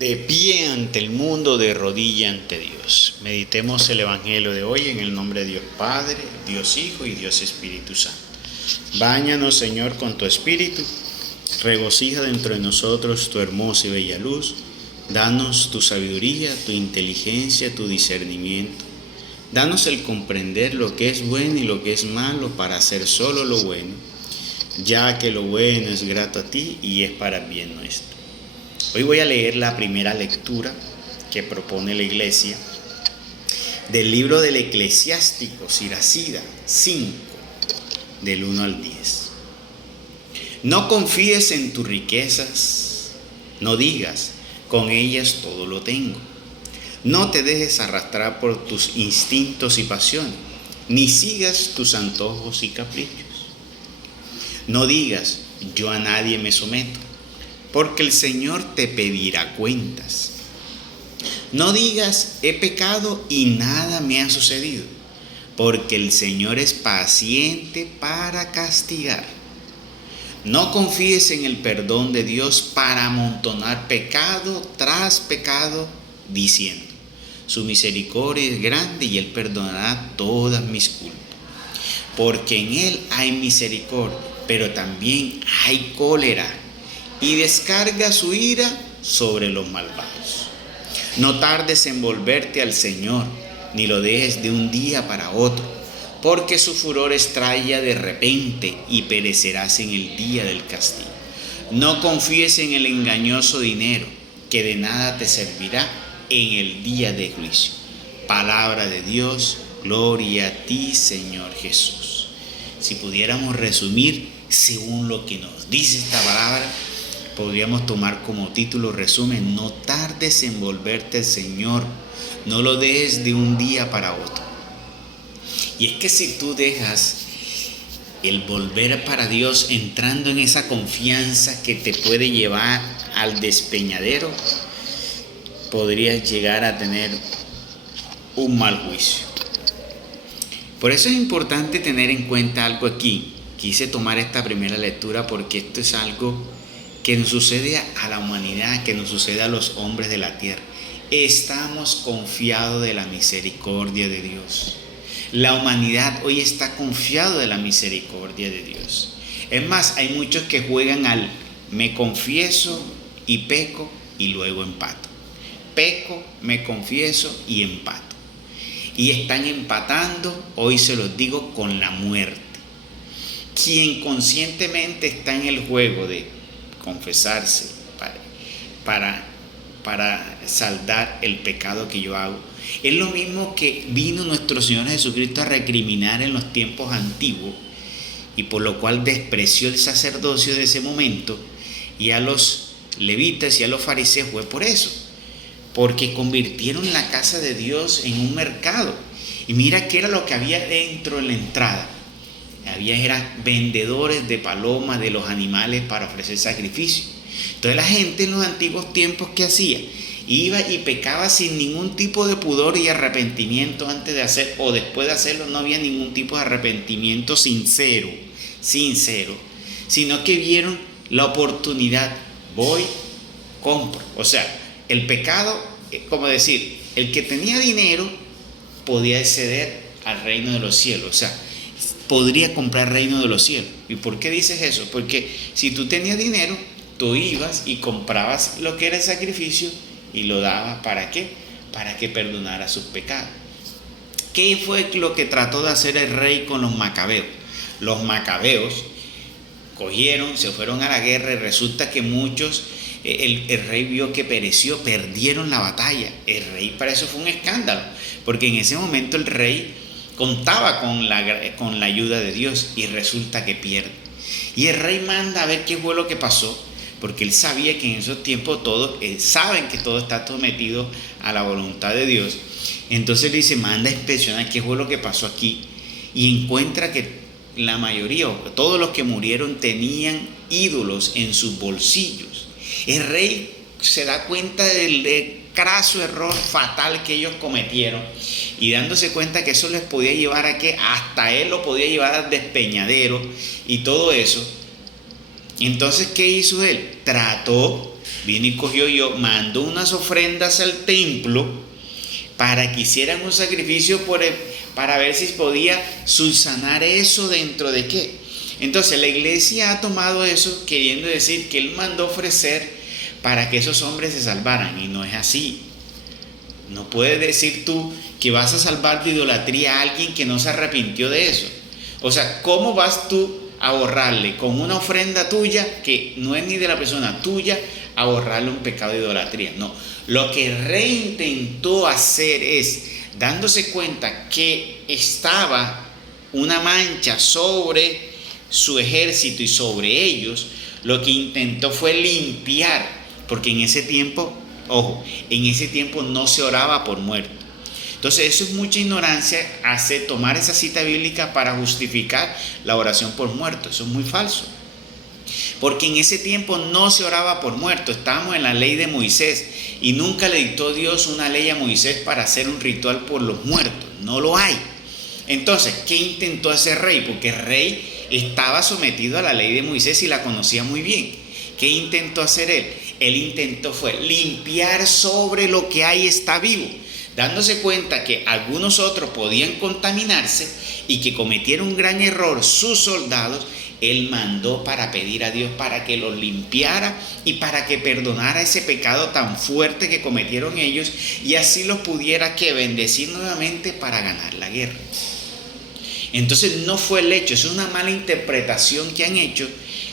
De pie ante el mundo, de rodilla ante Dios. Meditemos el Evangelio de hoy en el nombre de Dios Padre, Dios Hijo y Dios Espíritu Santo. Báñanos, Señor, con tu Espíritu. Regocija dentro de nosotros tu hermosa y bella luz. Danos tu sabiduría, tu inteligencia, tu discernimiento. Danos el comprender lo que es bueno y lo que es malo para hacer solo lo bueno, ya que lo bueno es grato a ti y es para bien nuestro. Hoy voy a leer la primera lectura que propone la Iglesia del libro del Eclesiástico Siracida 5, del 1 al 10. No confíes en tus riquezas, no digas, con ellas todo lo tengo. No te dejes arrastrar por tus instintos y pasiones, ni sigas tus antojos y caprichos. No digas, yo a nadie me someto, porque el Señor te pedirá cuentas. No digas, he pecado y nada me ha sucedido, porque el Señor es paciente para castigar. No confíes en el perdón de Dios para amontonar pecado tras pecado, diciendo, su misericordia es grande y Él perdonará todas mis culpas. Porque en Él hay misericordia, pero también hay cólera, y descarga su ira sobre los malvados. No tardes en volverte al Señor, ni lo dejes de un día para otro, porque su furor estalla de repente y perecerás en el día del castigo. No confíes en el engañoso dinero, que de nada te servirá en el día de juicio. Palabra de Dios, gloria a ti, Señor Jesús. Si pudiéramos resumir según lo que nos dice esta palabra, podríamos tomar como título resumen: no tardes en volverte al Señor, no lo dejes de un día para otro. Y es que si tú dejas el volver para Dios entrando en esa confianza que te puede llevar al despeñadero, podrías llegar a tener un mal juicio. Por eso es importante tener en cuenta algo aquí. Quise tomar esta primera lectura porque esto es algo que nos sucede a la humanidad, que nos sucede a los hombres de la tierra. Estamos confiados de la misericordia de Dios. La humanidad hoy está confiado de la misericordia de Dios. Es más, hay muchos que juegan al me confieso y peco y luego empato. Peco, me confieso y empato. Y están empatando, hoy se los digo, con la muerte. Quien conscientemente está en el juego de confesarse para saldar el pecado que yo hago, es lo mismo que vino nuestro Señor Jesucristo a recriminar en los tiempos antiguos, y por lo cual despreció el sacerdocio de ese momento, y a los levitas y a los fariseos fue por eso, porque convirtieron la casa de Dios en un mercado. Y mira qué era lo que había dentro en la entrada. Eran vendedores de palomas, de los animales para ofrecer sacrificio. Entonces la gente en los antiguos tiempos, ¿qué hacía? Iba y pecaba sin ningún tipo de pudor y arrepentimiento antes de hacer o después de hacerlo. No había ningún tipo de arrepentimiento sincero, sino que vieron la oportunidad. Voy, compro. O sea, el pecado, como decir, el que tenía dinero podía acceder al reino de los cielos. O sea, podría comprar el reino de los cielos. ¿Y por qué dices eso? Porque si tú tenías dinero, tú ibas y comprabas lo que era el sacrificio y lo dabas. ¿Para qué? Para que perdonara sus pecados. ¿Qué fue lo que trató de hacer el rey con los macabeos? Los macabeos cogieron, se fueron a la guerra y resulta que muchos, el rey vio que perdieron la batalla. El rey, para eso fue un escándalo, porque en ese momento el rey contaba con la ayuda de Dios y resulta que pierde. Y el rey manda a ver qué fue lo que pasó, porque él sabía que en esos tiempos todos saben que todo está sometido a la voluntad de Dios. Entonces le dice, manda a inspeccionar qué fue lo que pasó aquí, y encuentra que la mayoría, todos los que murieron, tenían ídolos en sus bolsillos. El rey se da cuenta del craso error fatal que ellos cometieron, y dándose cuenta que eso les podía llevar a que hasta él lo podía llevar al despeñadero y todo eso. Entonces, ¿qué hizo él? Trató vino y mandó unas ofrendas al templo para que hicieran un sacrificio para ver si podía subsanar eso dentro de qué. Entonces la iglesia ha tomado eso queriendo decir que él mandó ofrecer para que esos hombres se salvaran, y no es así. No puedes decir tú que vas a salvar de idolatría a alguien que no se arrepintió de eso. O sea, ¿cómo vas tú a borrarle con una ofrenda tuya, que no es ni de la persona tuya, a borrarle un pecado de idolatría? No, lo que el rey intentó hacer es, dándose cuenta que estaba una mancha sobre su ejército y sobre ellos, lo que intentó fue limpiar, porque en ese tiempo, ojo, en ese tiempo no se oraba por muerto. Entonces eso es mucha ignorancia, tomar esa cita bíblica para justificar la oración por muerto. Eso es muy falso, porque en ese tiempo no se oraba por muerto. Estábamos en la ley de Moisés y nunca le dictó Dios una ley a Moisés para hacer un ritual por los muertos. No lo hay. Entonces, ¿qué intentó hacer rey? Porque el rey estaba sometido a la ley de Moisés y la conocía muy bien. ¿Qué intentó hacer él? Él intentó fue limpiar sobre lo que hay está vivo, dándose cuenta que algunos otros podían contaminarse y que cometieron un gran error sus soldados. Él mandó para pedir a Dios para que los limpiara y para que perdonara ese pecado tan fuerte que cometieron ellos, y así los pudiera bendecir nuevamente para ganar la guerra. Entonces no fue el hecho, es una mala interpretación que han hecho,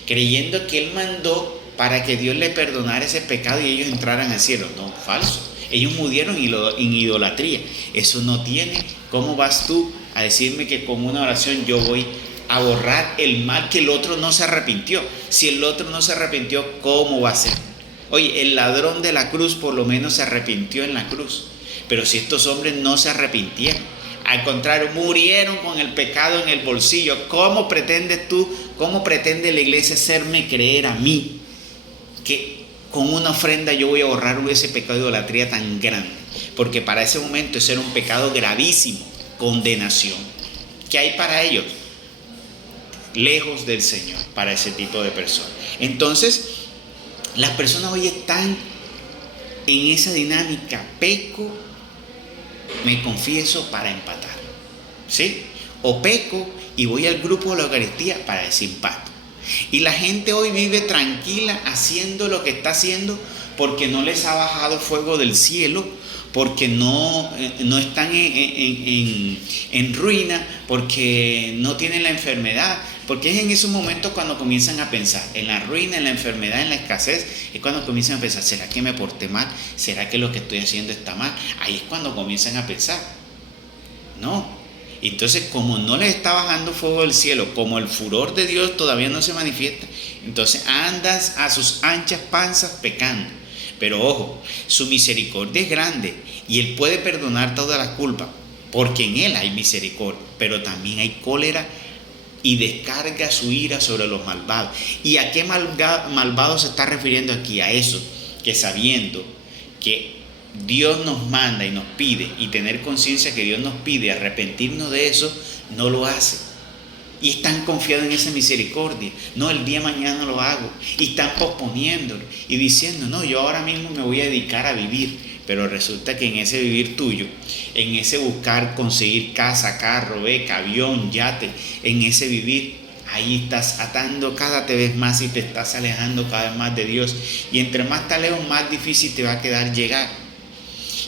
creyendo que él mandó para que Dios le perdonara ese pecado y ellos entraran al cielo. No, falso. Ellos murieron en idolatría. Eso no tiene. ¿Cómo vas tú a decirme que con una oración yo voy a borrar el mal que el otro no se arrepintió? Si el otro no se arrepintió, ¿cómo va a ser? Oye, el ladrón de la cruz por lo menos se arrepintió en la cruz. Pero si estos hombres no se arrepintieron, al contrario, murieron con el pecado en el bolsillo, ¿cómo pretende la iglesia hacerme creer a mí que con una ofrenda yo voy a borrar ese pecado de idolatría tan grande? Porque para ese momento eso era un pecado gravísimo, condenación. ¿Qué hay para ellos? Lejos del Señor, para ese tipo de personas. Entonces, las personas hoy están en esa dinámica: peco, me confieso para empatar, ¿sí? O peco y voy al grupo de la Eucaristía para desempatar. Y la gente hoy vive tranquila haciendo lo que está haciendo porque no les ha bajado fuego del cielo, porque no están en ruina, porque no tienen la enfermedad. Porque es en esos momentos cuando comienzan a pensar en la ruina, en la enfermedad, en la escasez. Es cuando comienzan a pensar: ¿será que me porté mal? ¿Será que lo que estoy haciendo está mal? Ahí es cuando comienzan a pensar. No. Entonces, como no les está bajando fuego del cielo, como el furor de Dios todavía no se manifiesta, entonces andas a sus anchas panzas pecando. Pero ojo, su misericordia es grande y Él puede perdonar todas las culpas, porque en Él hay misericordia, pero también hay cólera y descarga su ira sobre los malvados. ¿Y a qué malvados se está refiriendo aquí? A eso, que sabiendo que Dios nos manda y nos pide, y tener conciencia que Dios nos pide arrepentirnos de eso, no lo hace. Y están confiados en esa misericordia. No, el día de mañana lo hago. Y están posponiéndolo y diciendo: no, yo ahora mismo me voy a dedicar a vivir. Pero resulta que en ese vivir tuyo, en ese buscar conseguir casa, carro, beca, avión, yate, en ese vivir, ahí estás atando cada vez más y te estás alejando cada vez más de Dios. Y entre más te alejas, más difícil te va a quedar llegar.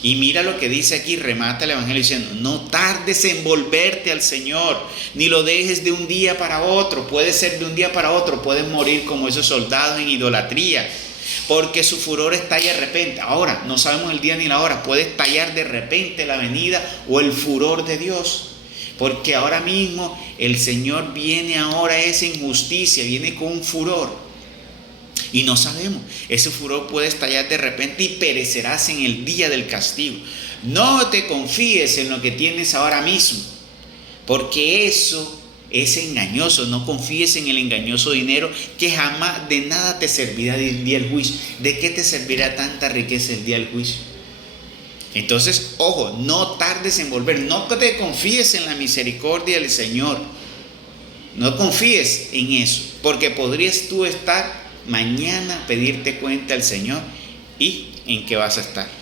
Y mira lo que dice aquí, remata el Evangelio diciendo: no tardes en volverte al Señor, ni lo dejes de un día para otro. Puede ser de un día para otro, puedes morir como esos soldados en idolatría, porque su furor estalla de repente. Ahora, no sabemos el día ni la hora, puede estallar de repente la venida o el furor de Dios. Porque ahora mismo el Señor viene ahora esa injusticia, viene con un furor. Y no sabemos, ese furor puede estallar de repente y perecerás en el día del castigo. No te confíes en lo que tienes ahora mismo, porque eso es engañoso. No confíes en el engañoso dinero, que jamás de nada te servirá el día del juicio. ¿De qué te servirá tanta riqueza el día del juicio? Entonces, ojo, no tardes en volver. No te confíes en la misericordia del Señor. No confíes en eso, porque podrías tú estar mañana pedirte cuenta al Señor y en qué vas a estar.